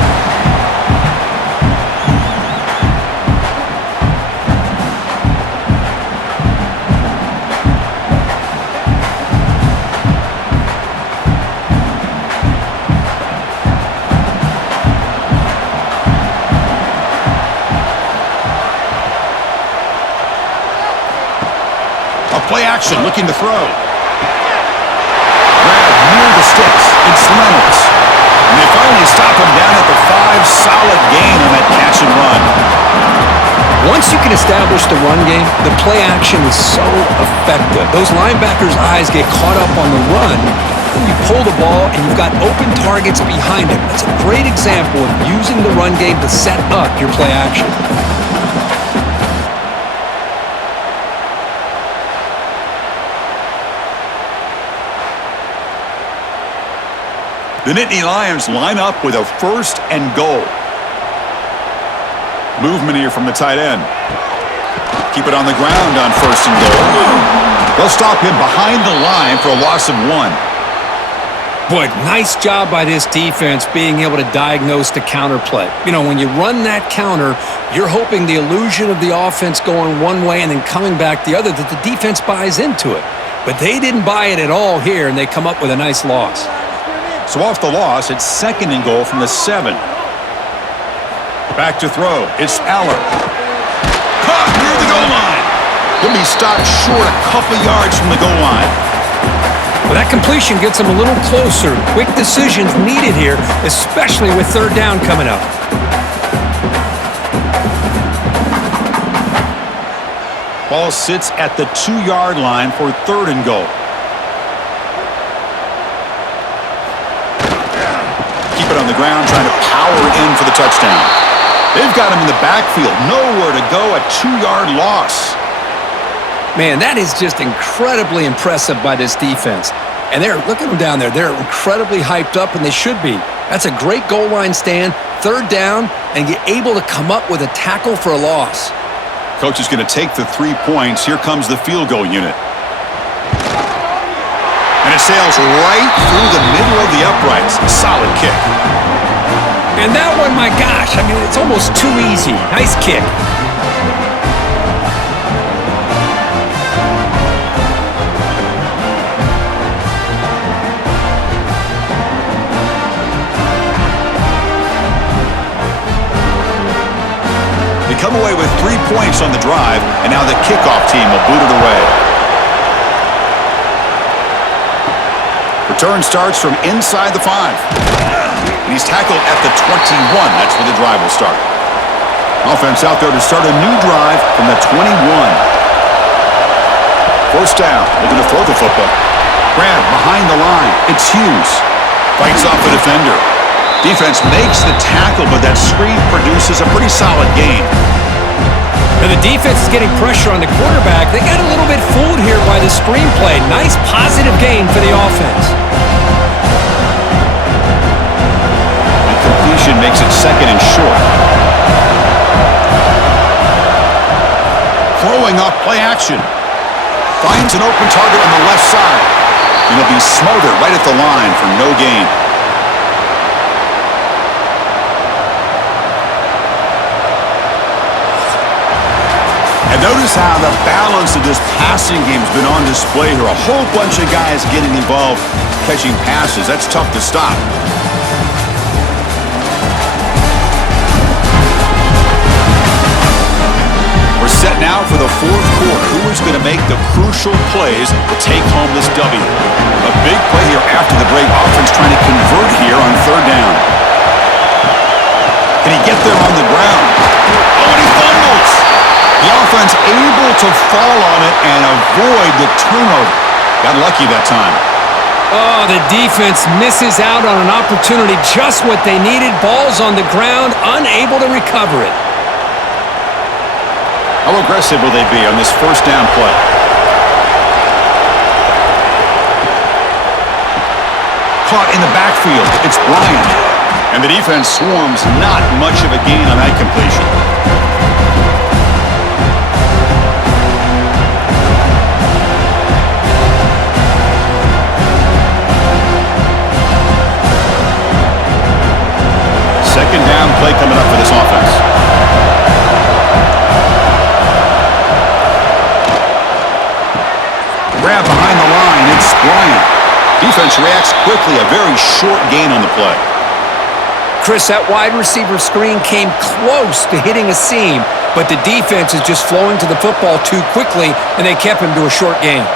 Play action, looking to throw. Grab near the sticks. It's Reynolds. And they finally stop him down at the 5. Solid gain on that catch and run. Once you can establish the run game, the play action is so effective. Those linebackers' eyes get caught up on the run. When you pull the ball and you've got open targets behind him. That's a great example of using the run game to set up your play action. The Nittany Lions line up with a 1st and goal. Movement here from the tight end. Keep it on the ground on 1st and goal. They'll stop him behind the line for a loss of 1. Boy, nice job by this defense being able to diagnose the counter play. You know, when you run that counter, you're hoping the illusion of the offense going one way and then coming back the other, that the defense buys into it. But they didn't buy it at all here, and they come up with a nice loss. So off the loss, it's 2nd and goal from the 7. Back to throw. It's Aller. Caught near the goal line. He'll be stopped short a couple yards from the goal line. Well, that completion gets him a little closer. Quick decisions needed here, especially with 3rd down coming up. Ball sits at the 2-yard line for 3rd and goal. On the ground, trying to power in for the touchdown. They've got him in the backfield. Nowhere to go. A 2-yard loss. Man, that is just incredibly impressive by this defense. And look at them down there. They're incredibly hyped up, and they should be. That's a great goal line stand, 3rd down, and get able to come up with a tackle for a loss. Coach is going to take the 3 points. Here comes the field goal unit. And it sails right through the middle of the uprights. Solid kick. And that one, my gosh, I mean, it's almost too easy. Nice kick. They come away with 3 points on the drive, and now the kickoff team will boot it away. Return starts from inside the 5. And he's tackled at the 21. That's where the drive will start. Offense out there to start a new drive from the 21. 1st down. Looking to throw the football. Grab behind the line. It's Hughes. Fights off the defender. Defense makes the tackle, but that screen produces a pretty solid gain. And the defense is getting pressure on the quarterback. They got a little bit fooled here by the screenplay. Nice positive gain for the offense. And completion makes it 2nd and short. Throwing off play action. Finds an open target on the left side. And he'll be smothered right at the line for no gain. And notice how the balance of this passing game has been on display here. A whole bunch of guys getting involved catching passes. That's tough to stop. We're set now for the fourth quarter. Who is going to make the crucial plays to take home this W? A big play here after the break. Offense trying to convert here on third down. Can he get there on the ground? Oh, and he fumbles! The offense able to fall on it and avoid the turnover. Got lucky that time. Oh, the defense misses out on an opportunity, just what they needed. Ball's on the ground, unable to recover it. How aggressive will they be on this first down play? Caught in the backfield. It's Bryant. And the defense swarms. Not much of a gain on that completion. Second down play coming up for this offense. Grab behind the line. It's Bryant. Defense reacts quickly. A very short gain on the play. Chris, that wide receiver screen came close to hitting a seam, but the defense is just flowing to the football too quickly, and they kept him to a short gain.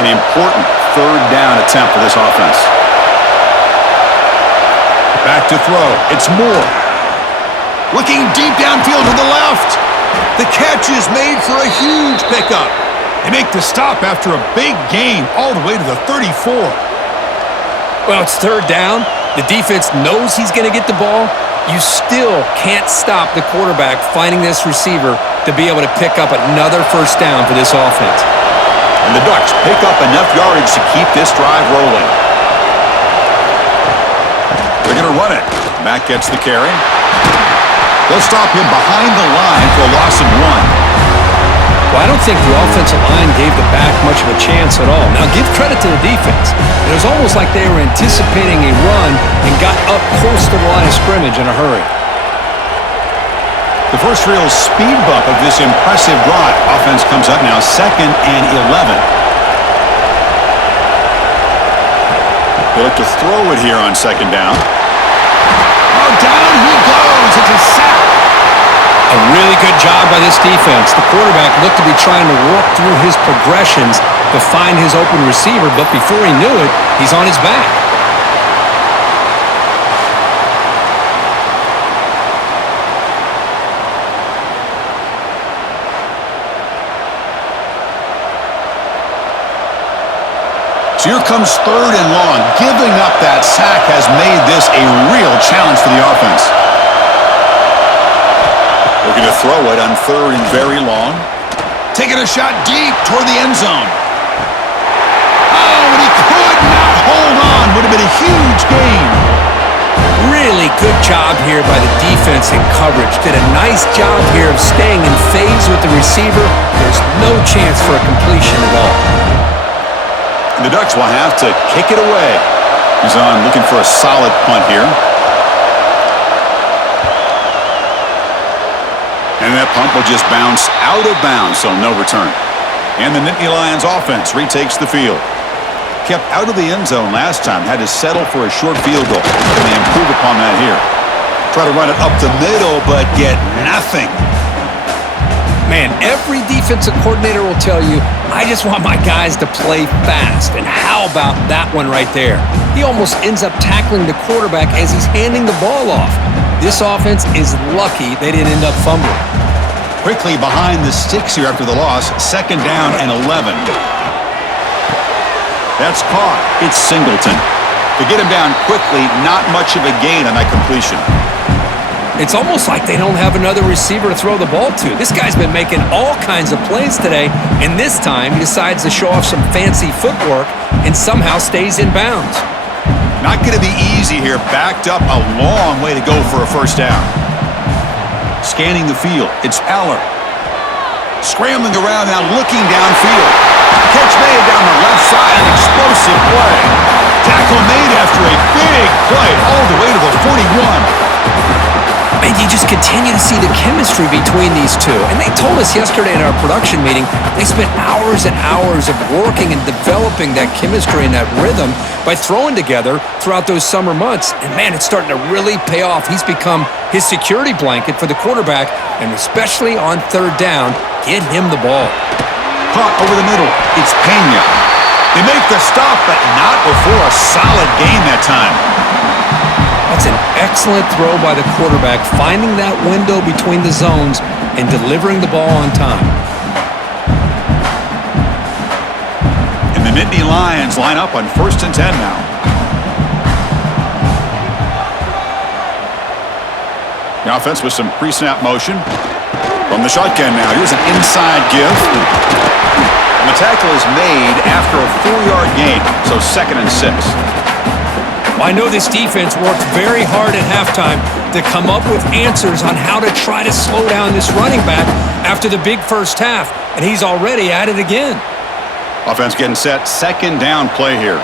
An important third down attempt for this offense. Back to throw. It's Moore. Looking deep downfield to the left. The catch is made for a huge pickup. They make the stop after a big gain all the way to the 34. Well, it's third down. The defense knows he's going to get the ball. You still can't stop the quarterback finding this receiver to be able to pick up another first down for this offense. And the Ducks pick up enough yardage to keep this drive rolling. They're going to run it. Mack gets the carry. They'll stop him behind the line for a loss of 1. Well, I don't think the offensive line gave the back much of a chance at all. Now, give credit to the defense. It was almost like they were anticipating a run and got up close to the line of scrimmage in a hurry. The first real speed bump of this impressive drive. Offense comes up now 2nd and 11. They look to throw it here on second down. Oh, down he goes. It's a sack. A really good job by this defense. The quarterback looked to be trying to walk through his progressions to find his open receiver, but before he knew it, he's on his back. So here comes third and long. Giving up that sack has made this a real challenge for the offense. Looking to throw it on third and very long. Taking a shot deep toward the end zone. Oh, and he could not hold on. Would have been a huge gain. Really good job here by the defense in coverage. Did a nice job here of staying in phase with the receiver. There's no chance for a completion at all. And the Ducks will have to kick it away. He's on looking for a solid punt here. And that punt will just bounce out of bounds, so no return. And the Nittany Lions offense retakes the field. Kept out of the end zone last time, had to settle for a short field goal. Can they improve upon that here? Try to run it up the middle, but get nothing. Man, every defensive coordinator will tell you, I just want my guys to play fast. And how about that one right there? He almost ends up tackling the quarterback as he's handing the ball off. This offense is lucky they didn't end up fumbling. Quickly behind the sticks here after the loss. 2nd down and 11. That's caught. It's Singleton. To get him down quickly, not much of a gain on that completion. It's almost like they don't have another receiver to throw the ball to. This guy's been making all kinds of plays today, and this time he decides to show off some fancy footwork and somehow stays in bounds. Not going to be easy here. Backed up a long way to go for a first down. Scanning the field. It's Aller. Scrambling around now, looking downfield. Catch made down the left side. An explosive play. Tackle made after a big play all the way to the 41. Man, you just just continue to see the chemistry between these two. And they told us yesterday in our production meeting, they spent hours and hours of working and developing that chemistry and that rhythm by throwing together throughout those summer months. And man, it's starting to really pay off. He's become his security blanket for the quarterback, and especially on third down, get him the ball. Caught over the middle. It's Pena. They make the stop, but not before a solid gain that time. That's an excellent throw by the quarterback, finding that window between the zones and delivering the ball on time. And the Nittany Lions line up on 1st and 10 now. The offense with some pre-snap motion. From the shotgun now, here's an inside give. And the tackle is made after a 4-yard gain, so 2nd and 6. Well, I know this defense worked very hard at halftime to come up with answers on how to try to slow down this running back after the big first half, and he's already at it again. Offense getting set, 2nd down play here.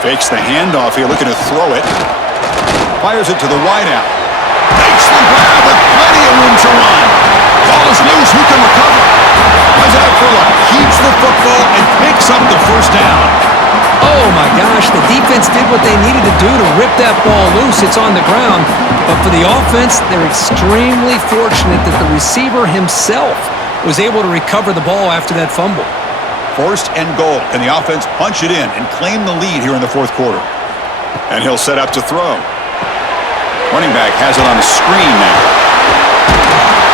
Fakes the handoff here, looking to throw it. Fires it to the wideout. Makes the grab with plenty of room to run. Ball is loose, who can recover? Runs out for luck, keeps the football, and picks up the 1st down. Oh my gosh, the defense did what they needed to do to rip that ball loose. It's on the ground. But for the offense, they're extremely fortunate that the receiver himself was able to recover the ball after that fumble. 1st and goal. Can the offense punch it in and claim the lead here in the 4th quarter? And he'll set up to throw. Running back has it on the screen now.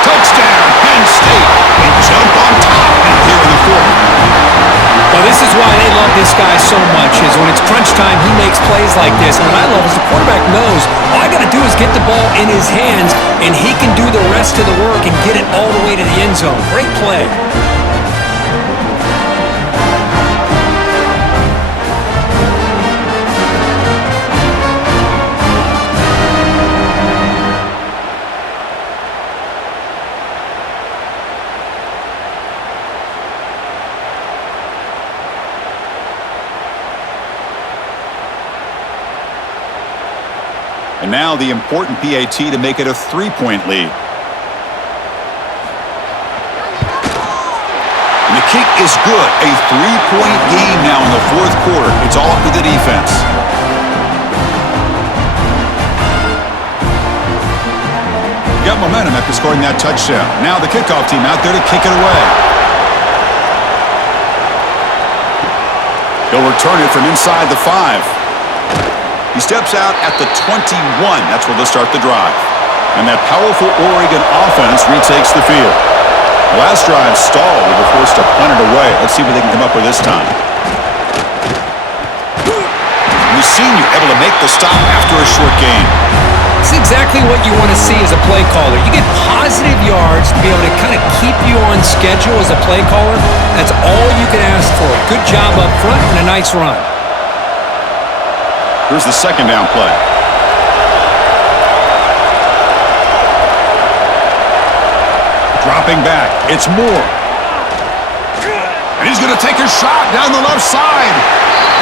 Touchdown, Penn State. They jump on top now here in the 4th. Well, this is why they love this guy so much, is when it's crunch time, he makes plays like this. And what I love is the quarterback knows all I got to do is get the ball in his hands, and he can do the rest of the work and get it all the way to the end zone. Great play. And now the important PAT to make it a 3-point lead. And the kick is good. A 3-point game now in the 4th quarter. It's all up to the defense. Got momentum after scoring that touchdown. Now the kickoff team out there to kick it away. He'll return it from inside the 5. He steps out at the 21. That's where they'll start the drive. And that powerful Oregon offense retakes the field. The last drive stalled. They were forced to punt it away. Let's see what they can come up with this time. And the senior able to make the stop after a short gain. It's exactly what you want to see as a play caller. You get positive yards to be able to kind of keep you on schedule as a play caller. That's all you can ask for. Good job up front and a nice run. Here's the 2nd down play. Dropping back. It's Moore. And he's going to take a shot down the left side.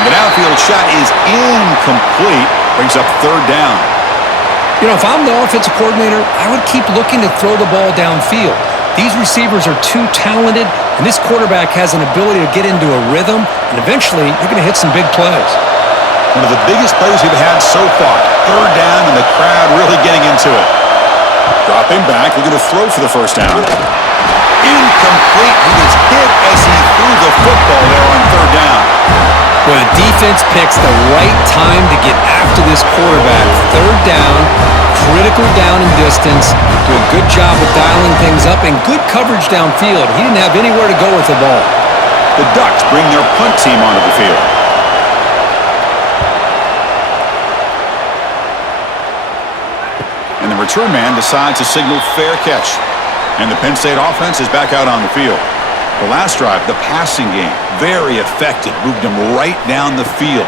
The downfield shot is incomplete. Brings up 3rd down. You know, if I'm the offensive coordinator, I would keep looking to throw the ball downfield. These receivers are too talented, and this quarterback has an ability to get into a rhythm, and eventually you're going to hit some big plays. One of the biggest plays we've had so far. 3rd down, and the crowd really getting into it. Dropping back, looking to throw for the 1st down. Incomplete. He was hit as he threw the football there on 3rd down. Well, the defense picks the right time to get after this quarterback. 3rd down, critical down in distance. Do a good job of dialing things up and good coverage downfield. He didn't have anywhere to go with the ball. The Ducks bring their punt team onto the field. And the return man decides to signal fair catch. And the Penn State offense is back out on the field. The last drive, the passing game, very effective. Moved them right down the field.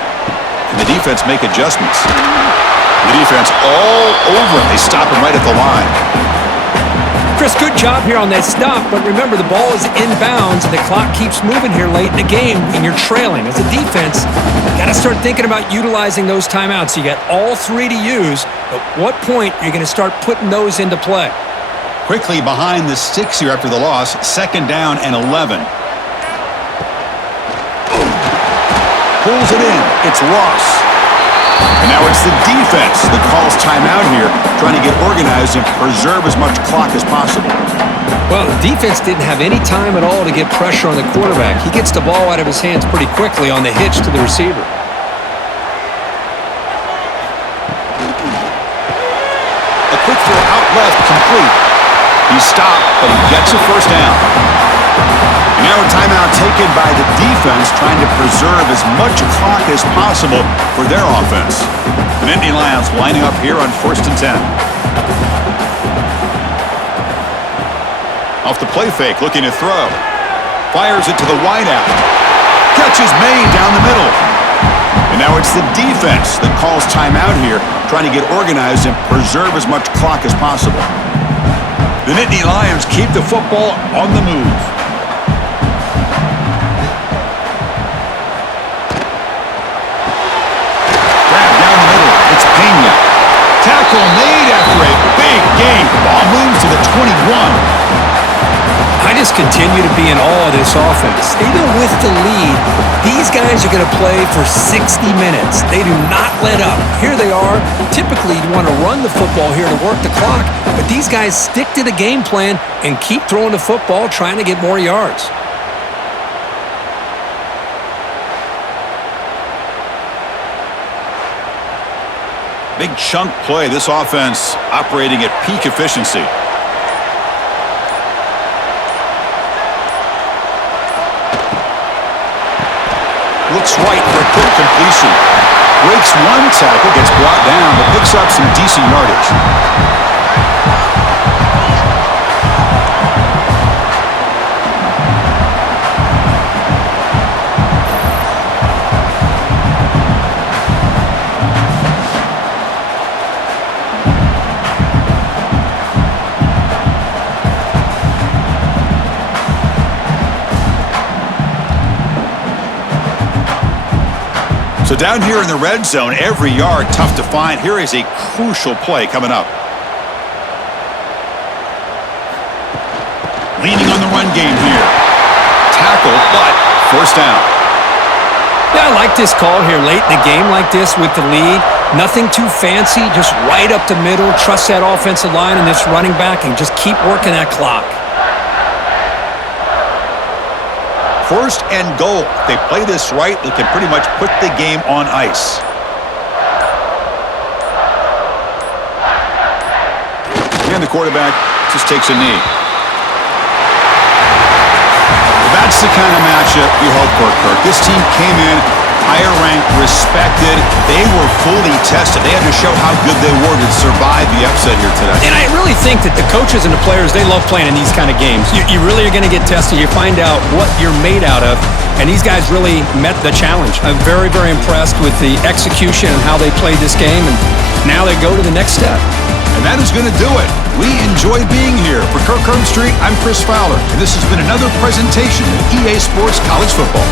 Can the defense make adjustments? The defense all over him. They stop him right at the line. Chris, good job here on that stop, but remember the ball is inbounds and the clock keeps moving here late in the game and you're trailing. As a defense, you got to start thinking about utilizing those timeouts. You got all three to use, but what point are you going to start putting those into play? Quickly behind the sticks here after the loss, 2nd down and 11. Pulls it in. It's Ross. And now it's the defense that calls timeout here, trying to get organized and preserve as much clock as possible. Well, the defense didn't have any time at all to get pressure on the quarterback. He gets the ball out of his hands pretty quickly on the hitch to the receiver. A quick throw out left, complete. He's stopped, but he gets a first down. And now a timeout taken by the defense, trying to preserve as much clock as possible for their offense. The Nittany Lions lining up here on 1st and 10. Off the play fake, looking to throw. Fires it to the wideout. Catch is made down the middle. And now it's the defense that calls timeout here, trying to get organized and preserve as much clock as possible. The Nittany Lions keep the football on the move. Grab down the middle. It's Pena. Tackle made after a big gain. Ball moves to the 21. I just continue to be in awe of this offense. Even with the lead, these guys are going to play for 60 minutes. They do not let up. Here they are. Typically, you want to run the football here to work the clock, but these guys stick to the game plan and keep throwing the football, trying to get more yards. Big chunk play. This offense operating at peak efficiency. Looks right for a quick completion. Breaks one tackle, gets brought down, but picks up some decent yardage. So down here in the red zone, every yard tough to find. Here is a crucial play coming up. Leaning on the run game here. Tackle, but first down. Yeah, I like this call here late in the game like this with the lead. Nothing too fancy, just right up the middle. Trust that offensive line and this running back and just keep working that clock. 1st and goal. If they play this right, they can pretty much put the game on ice. And the quarterback just takes a knee. That's the kind of matchup you hope for, Kirk. This team came in higher ranked, respected. They were fully tested. They had to show how good they were to survive the upset here today. And I really think that the coaches and the players, they love playing in these kind of games. You really are going to get tested. You find out what you're made out of. And these guys really met the challenge. I'm very, very impressed with the execution and how they played this game. And now they go to the next step. And that is going to do it. We enjoy being here. For Kirk Herbstreit, I'm Chris Fowler. And this has been another presentation of EA Sports College Football.